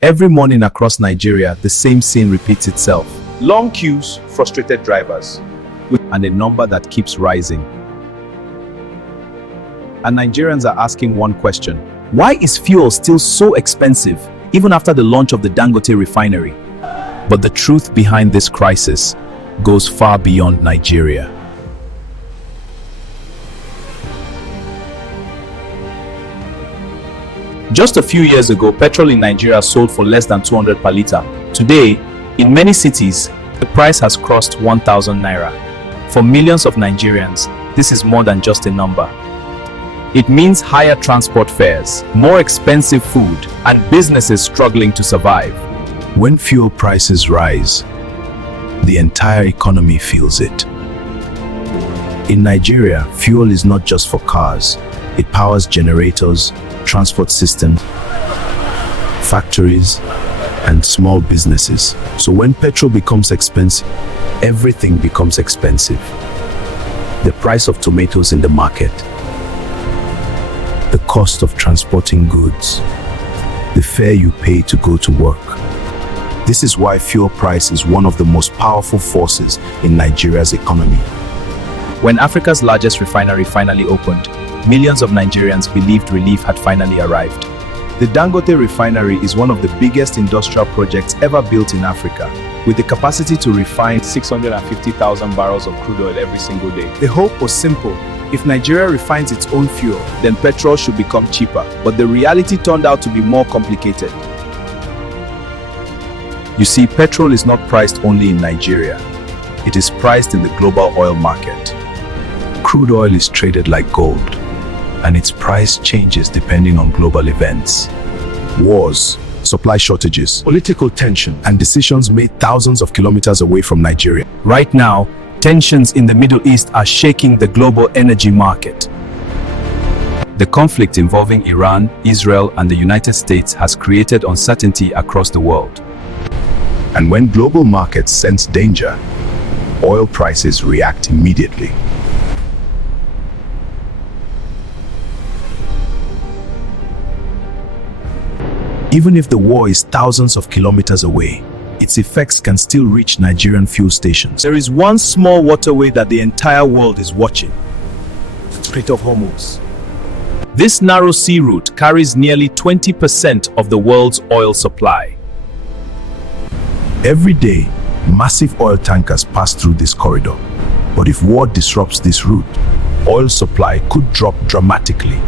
Every morning across Nigeria, the same scene repeats itself. Long queues, frustrated drivers, and a number that keeps rising. And Nigerians are asking one question: why is fuel still so expensive, even after the launch of the Dangote Refinery? But the truth behind this crisis goes far beyond Nigeria. Just a few years ago, petrol in Nigeria sold for less than 200 per litre. Today, in many cities, the price has crossed 1,000 naira. For millions of Nigerians, this is more than just a number. It means higher transport fares, more expensive food, and businesses struggling to survive. When fuel prices rise, the entire economy feels it. In Nigeria, fuel is not just for cars. It powers generators, transport systems, factories, and small businesses. So when petrol becomes expensive, everything becomes expensive. The price of tomatoes in the market, the cost of transporting goods, the fare you pay to go to work. This is why fuel price is one of the most powerful forces in Nigeria's economy. When Africa's largest refinery finally opened, millions of Nigerians believed relief had finally arrived. The Dangote Refinery is one of the biggest industrial projects ever built in Africa, with the capacity to refine 650,000 barrels of crude oil every single day. The hope was simple: if Nigeria refines its own fuel, then petrol should become cheaper. But the reality turned out to be more complicated. You see, petrol is not priced only in Nigeria. It is priced in the global oil market. Crude oil is traded like gold, and its price changes depending on global events. Wars, supply shortages, political tension, and decisions made thousands of kilometers away from Nigeria. Right now, tensions in the Middle East are shaking the global energy market. The conflict involving Iran, Israel, and the United States has created uncertainty across the world. And when global markets sense danger, oil prices react immediately. Even if the war is thousands of kilometers away, its effects can still reach Nigerian fuel stations. There is one small waterway that the entire world is watching: Strait of Hormuz. This narrow sea route carries nearly 20% of the world's oil supply. Every day, massive oil tankers pass through this corridor. But if war disrupts this route, oil supply could drop dramatically.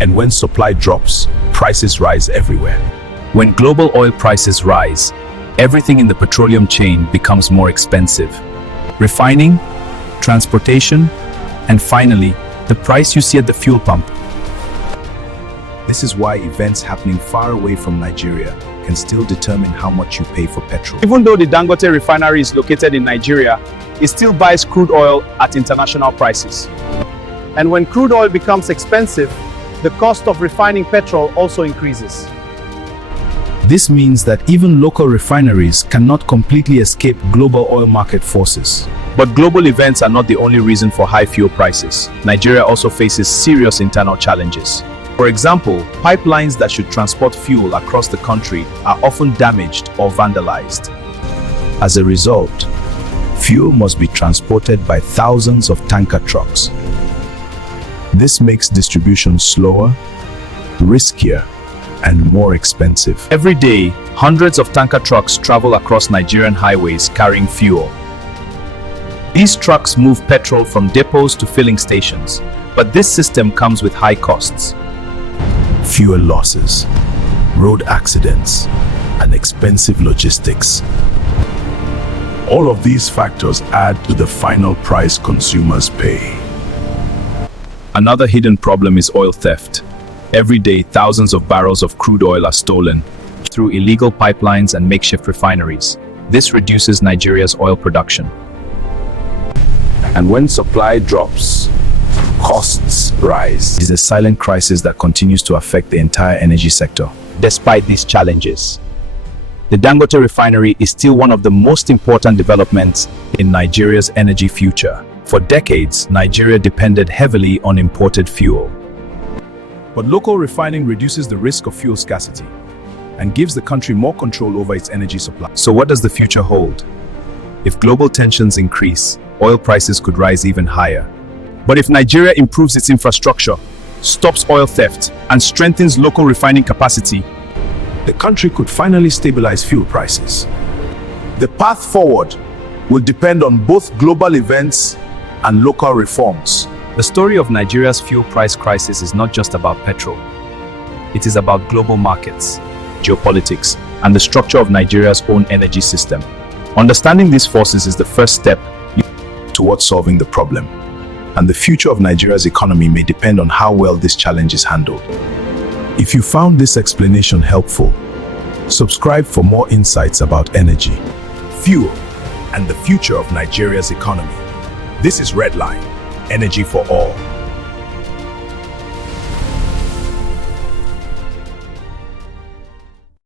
And when supply drops, prices rise everywhere. When global oil prices rise, everything in the petroleum chain becomes more expensive. Refining, transportation, and finally, the price you see at the fuel pump. This is why events happening far away from Nigeria can still determine how much you pay for petrol. Even though the Dangote Refinery is located in Nigeria, it still buys crude oil at international prices. And when crude oil becomes expensive, the cost of refining petrol also increases. This means that even local refineries cannot completely escape global oil market forces. But global events are not the only reason for high fuel prices. Nigeria also faces serious internal challenges. For example, pipelines that should transport fuel across the country are often damaged or vandalized. As a result, fuel must be transported by thousands of tanker trucks. This makes distribution slower, riskier, and more expensive. Every day, hundreds of tanker trucks travel across Nigerian highways carrying fuel. These trucks move petrol from depots to filling stations, but this system comes with high costs. Fuel losses, road accidents, and expensive logistics. All of these factors add to the final price consumers pay. Another hidden problem is oil theft. Every day, thousands of barrels of crude oil are stolen through illegal pipelines and makeshift refineries. This reduces Nigeria's oil production. And when supply drops, costs rise. It is a silent crisis that continues to affect the entire energy sector. Despite these challenges, the Dangote Refinery is still one of the most important developments in Nigeria's energy future. For decades, Nigeria depended heavily on imported fuel. But local refining reduces the risk of fuel scarcity. and gives the country more control over its energy supply. So what does the future hold? If global tensions increase, oil prices could rise even higher. But if Nigeria improves its infrastructure, stops oil theft, and strengthens local refining capacity, the country could finally stabilize fuel prices. The path forward will depend on both global events and local reforms. The story of Nigeria's fuel price crisis is not just about petrol. It is about global markets, geopolitics, and the structure of Nigeria's own energy system. Understanding these forces is the first step towards solving the problem, and the future of Nigeria's economy may depend on how well this challenge is handled. If you found this explanation helpful, subscribe for more insights about energy, fuel, and the future of Nigeria's economy. This is Redline, Energy for All.